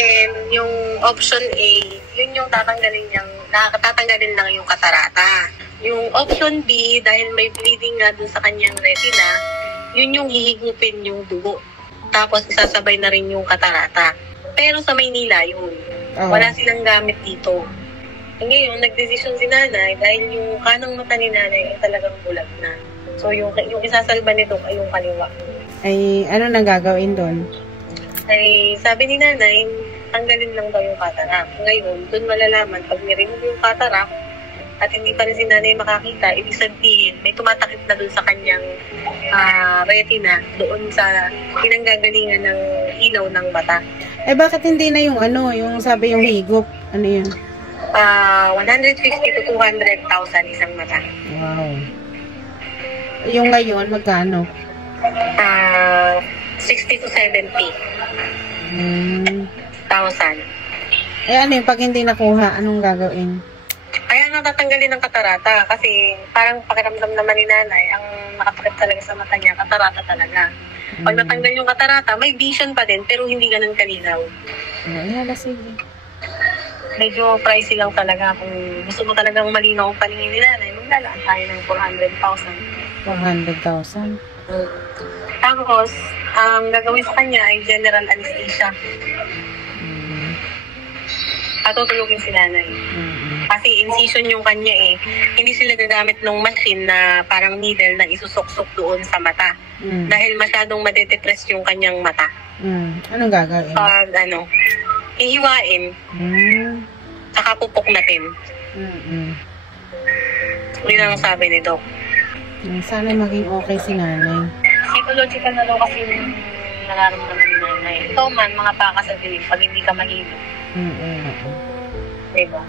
And yung option A, yun yung tatanggalin lang yung katarata. Yung option B, dahil may bleeding nga dun sa kanyang retina, yun yung hihigupin yung dugo. Tapos isasabay na rin yung katarata. Pero sa Maynila yun. Wala silang gamit dito. Ngayon, nagdesisyon si nanay dahil yung kanang mata ni nanay ay talagang bulag na. So yung isasalba nito ay yung kaliwa. Ay, ano nang gagawin doon? Ay, sabi ni nanay, tanggalin lang daw yung cataract. Ngayon, doon malalaman, pag ni-remove yung cataract at hindi pa rin si nanay makakita, ibig sabihin, may tumatakip na doon sa kanyang retina, doon sa pinanggagalingan ng ilaw ng mata. Eh, bakit hindi na yung yung sabi yung higop? Ano yun? 150 to 200,000 isang mata. Wow. Yung ngayon, magkano? 60 to 70,000. Eh ano yung pag hindi nakuha, anong gagawin? Kaya natatanggalin ng katarata kasi parang pakiramdam naman ni nanay, ang nakatakip talaga sa mata niya, katarata talaga. Pag natanggal yung katarata, may vision pa din pero hindi ganun kalinaw. Ay, sige. Medyo pricey lang talaga. Kung gusto mo talagang malinaw ang paningin ni nanay, maglalaan tayo ng 400,000. 400,000? Tapos, ang gagawin sa kanya ay general anesthesia. Patutulugin si nanay. Kasi incision yung kanya eh. Hindi sila gagamit ng machine na parang needle na isusok-sok doon sa mata. Dahil masyadong madedepress yung kanyang mata. Anong gagawin? Pag ihiwain. Saka pupuknatin. Yun ang sabi ni Doc. Sana maging okay si nanay. Psychological na daw kasi yung nararamdaman ni nanay. Ikaw man, mga baka sa dilim, pag hindi ka mahilo. Diba?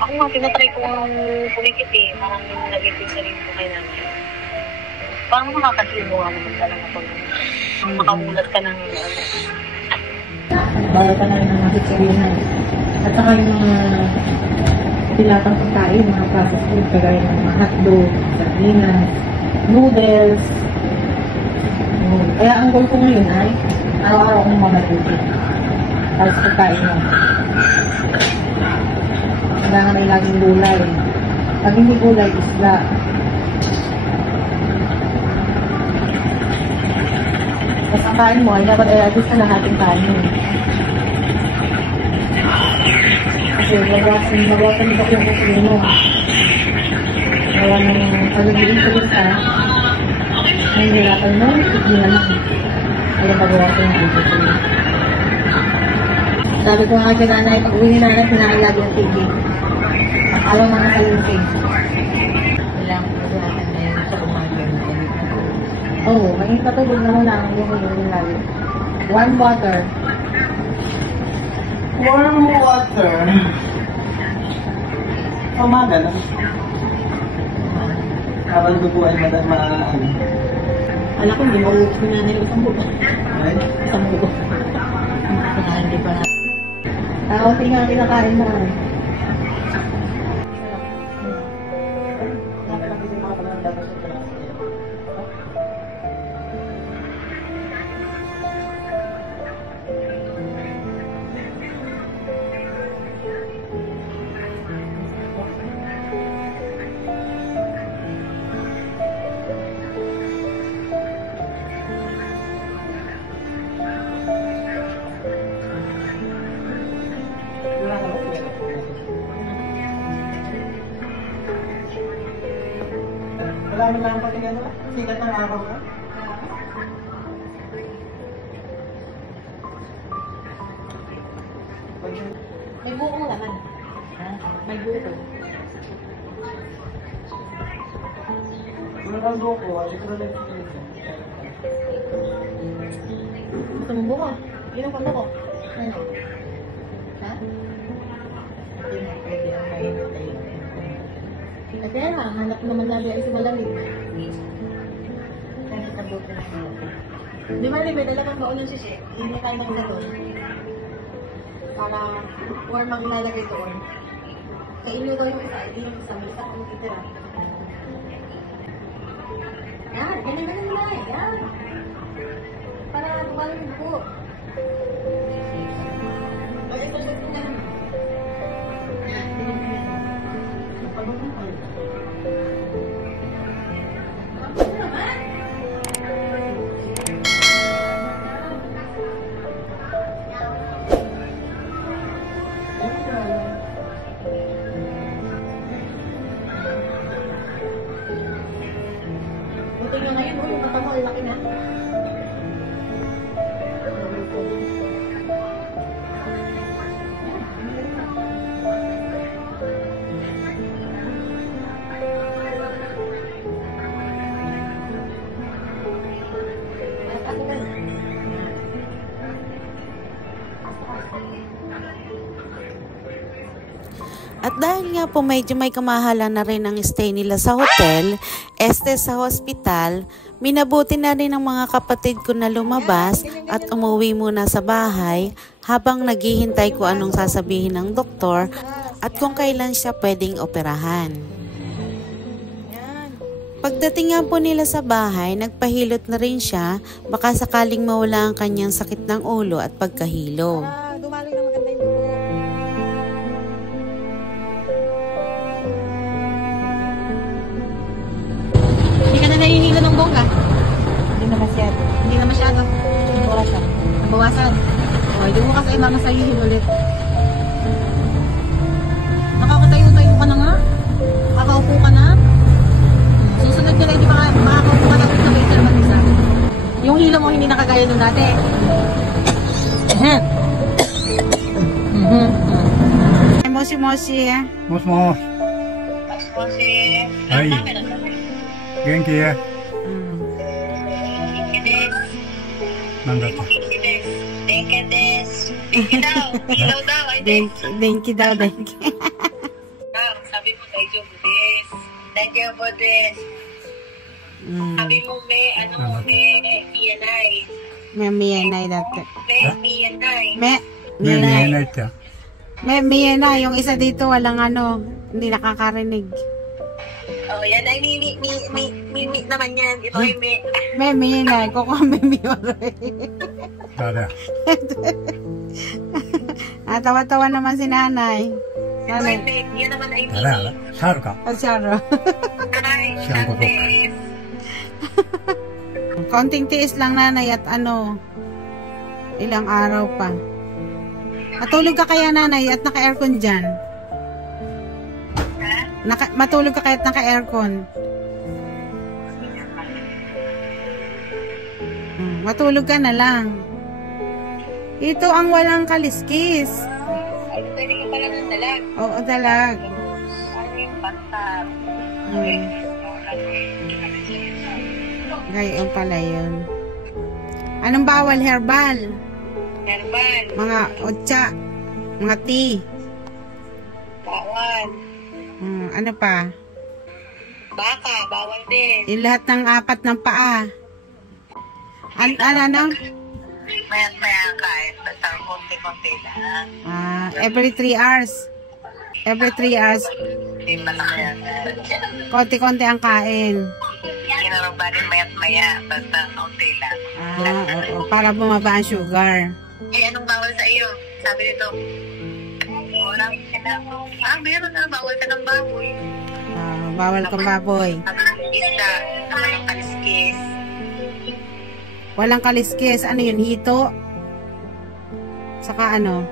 Ako nga, tinatry kong pumikit eh. Parang nag-ibig sarili ko kay nanay. Parang makakahilo nga naman talaga pag makamulat ka ng Bawal ka na rin ang nakikirinan. At saka yung mga tinapang pagkain, mga processed food, kagaya ng mga hotdog, sardina, noodles. Kaya ang goal ko ngayon ay araw-araw akong mamaluti. Tapos pagkain mo. Kailangan may laging gulay. Pag hindi gulay, isla. At ang kain mo ay dapat i-adjust na lahat yung kain. Kasi magwasan ito yung kukunin mo. Kaya nung pag-ibigin ko din ka, nahihirapan mo, sigilan mo. Kaya magwasan yung kukunin. Sabi ko nga kay nanay, pag uwi ni nanay, sinakailag yung TV. Alaw mga kalumping. Kailangan ko natin ngayon sa umaga. Oo, may patulog na muna ang yung lalo. Warm water. Warm water. Umaga na. Kapag ito po ay mataan. Alam ko, hindi marunong ko na nila itong buko. Ay? Itong buko. Hindi pa na. Okay nga kinakain na. Wala mo lang pati ano? Sikat ng araw ka? May bukong laman. May buko. Wala kang buko, ay ito na lang. Gusto mong buko? Inom ka buko? Ha? Yun, pwede ang kain tayo. Kasi nga, hanap naman nabi ay malamig. Kasi sa buko na buko. Di ba, Libe, dalawang baon yung sisi. Hindi tayo ng galon. Para warm ang ilalagay doon. Sa inyo daw yung isa, hindi yung isa. May isa kung itira. Yan, ganyan mo na. Yan. Para bumalang buko. At dahil nga po medyo may kamahalan na rin ang stay nila sa hotel, sa hospital, minabuti na rin ng mga kapatid ko na lumabas at umuwi muna sa bahay habang naghihintay ko anong sasabihin ng doktor at kung kailan siya pwedeng operahan. Pagdating nga po nila sa bahay, nagpahilot na rin siya baka sakaling mawala ang kanyang sakit ng ulo at pagkahilo. Dumaloy na maganda yung Hindi ka na nahihilo ng bongga? Hindi na masyado. Hindi na masyado? Nabawasan. Nabawasan? O, hindi mo kasi mamasayihin ulit. Nakakatayo-tayo ka na nga? Nakakaupo ka na? Susunod ka na, hindi makakaupo ka na kung sabay sa mag-isa. Yung hilo mo hindi nakagaya nung dati. Moshi-moshi. もしもし。もし、はい元気元気です。なんだって。元気です。元気です。元気daw. Ilaw daw. Ay, Denki daw, denki. Sabi mo, daijoubu desu. Daijoubu desu. Sabi mo, may miyanay. May miyanay dati. May miyanay. May 目見え miyanay. ないって。 May miyanay. Yung isa dito walang hindi nakakarinig. Oh, yan ay mi naman yan. Ito ay mi. May miyanay. Kukuha may miyanay. 誰？ Tawa-tawa naman si nanay. Ito ay Nanay. mi. Yan naman ay mi. 誰あれ？シャールか？ Pasyaro. Ay, Siyang kutok. Shantes. Konting tiis lang nanay at ilang araw pa. Matulog ka kaya nanay at naka-aircon dyan? Matulog ka kaya at naka-aircon? Matulog ka na lang. Ito ang walang kaliskis. Ay, pwede ka pala ng dalag. Oo, dalag. Ano yung bata? Gayon pala yun. Anong bawal? Herbal? Herbal. Mga otsa? Mga tea? Bawal. Ano pa? Baka, bawal din. Yung lahat ng 4 ng paa. Ano? Mayat-maya kain. Basta konti-konti lang. Every 3 hours. Every 3 hours. Hindi malaki yan. Konti-konti ang kain. Kinarong ba rin mayat-maya. Basta konti lang. Oo. Para bumaba ang sugar. Eh, anong bawal sa iyo? Sabi nito. Walang meron na. Bawal ka ng baboy. Bawal kang baboy. Isda. Walang kaliskis. Walang kaliskis. Ano yun? Hito? Saka ano?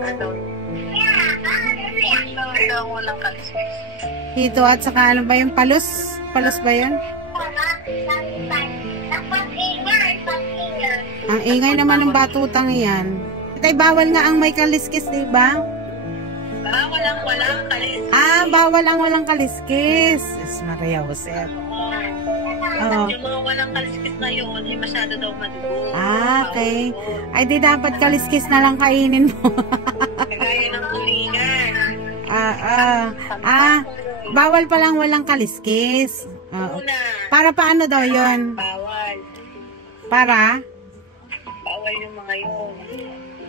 Ano? Ito ang walang kaliskis. Hito at saka ano ba yung palus? Palus ba yun? Ang ingay naman ng batutang yan. Tay, bawal nga ang may kaliskis, di ba? Bawal ang walang kaliskis. Bawal ang walang kaliskis. Es Maria Josep. Oo. Yung mga walang kaliskis na yun, ay masyado daw madugo. Okay. Ay, di dapat kaliskis na lang kainin mo. Kagaya ng tulingan. Bawal pa lang walang kaliskis. Una. Para paano daw yun? Bawal. Para? Bawal yung mga yun.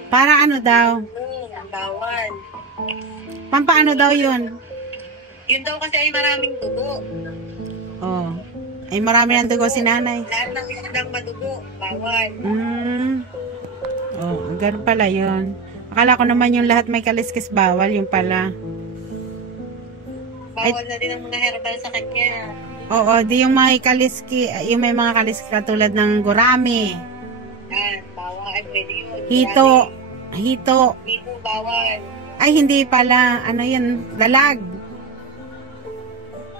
Para ano daw? Bawal. Pampaano daw yun? Yun daw kasi ay maraming dugo. Oh. Ay marami ng dugo si nanay. Lahat ng isdang madugo, bawal. Oh, ganun pala yun. Akala ko naman yung lahat may kaliskis bawal, yung pala. Bawal na din ang mga herbal sa kanya. Oo, di yung may kaliski, yung may mga kaliski katulad ng gurami. Yan, bawal. Ay, pwede yun. Hito. Hito. Hito, bawal. Ay, hindi pala. Ano yun? Dalag.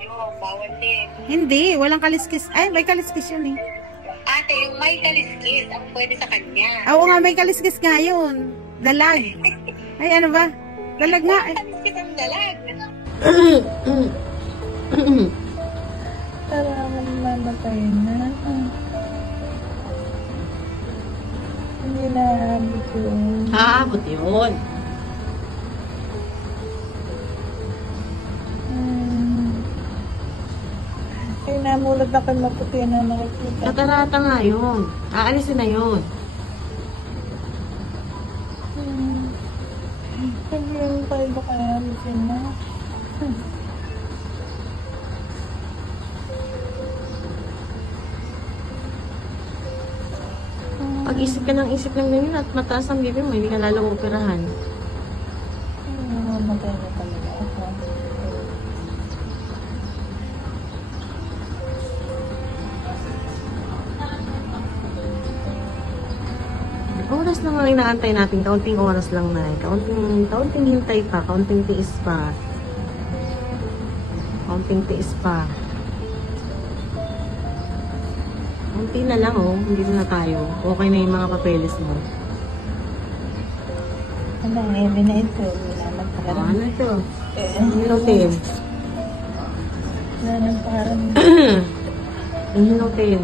Yun, bawal din. Hindi, walang kaliskis. Ay, may kaliskis yun eh. Ate, yung may kaliskis, ang pwede sa kanya. Oo nga, may kaliskis nga yun. Dalag. Ay, ano ba? Dalag nga. Kaliskis ang dalag. Tara ako mamatay na. Hindi na aabot yun. Haabot yun. Ay, namulat na kayo maputi na nakikita. Katarata nga yun. Aalisin na yun. Sabihin kayo ba kaya alisin na? Pag isip ka ng ganyan at mataas ang bibig mo, hindi ka lalong operahan. Mamatay na talaga ako. Oras lang ang inaantay natin. Kaunting oras lang na. Kaunting hintay pa. Kaunting tiis pa. Kaunting tiis pa. Kaunti na lang oh. Hindi na tayo. Okay na yung mga papeles mo. Ano, heavy na ito. Wala nang pakaram. Ano ito? Hinutin. Wala nang pakaram. Hinutin.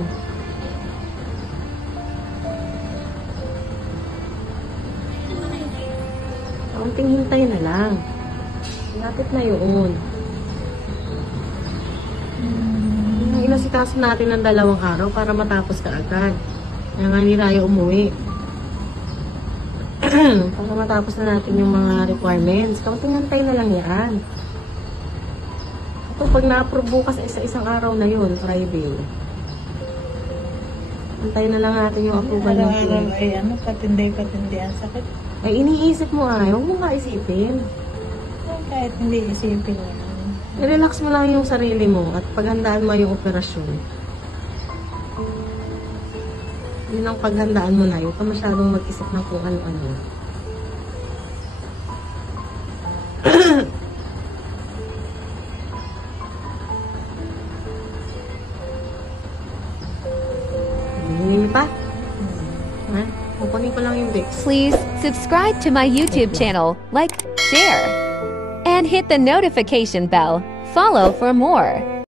Kaunting hintay na lang. Lapit na yun. Inasikaso natin ng 2 araw para matapos ka agad. Kaya nga hindi tayo umuwi. Para matapos na natin yung mga requirements. Kaunting hintay na lang yan. Ito, pag na-approve bukas sa isang araw na yun, Friday. Antay na lang natin yung approval Araw-araw natin. ay ano, patindi ang sakit. Ay, iniisip mo huwag mo nga isipin. Kahit hindi isipin mo. I-relax mo lang yung sarili mo at paghandaan mo yung operasyon. Yun ang paghandaan mo na. Huwag ka masyadong mag-isip ng kung ano-ano. Hindi pa? Ha? Kukunin ko lang yung Vicks. Please subscribe to my YouTube channel, like, share, and hit the notification bell. Follow for more.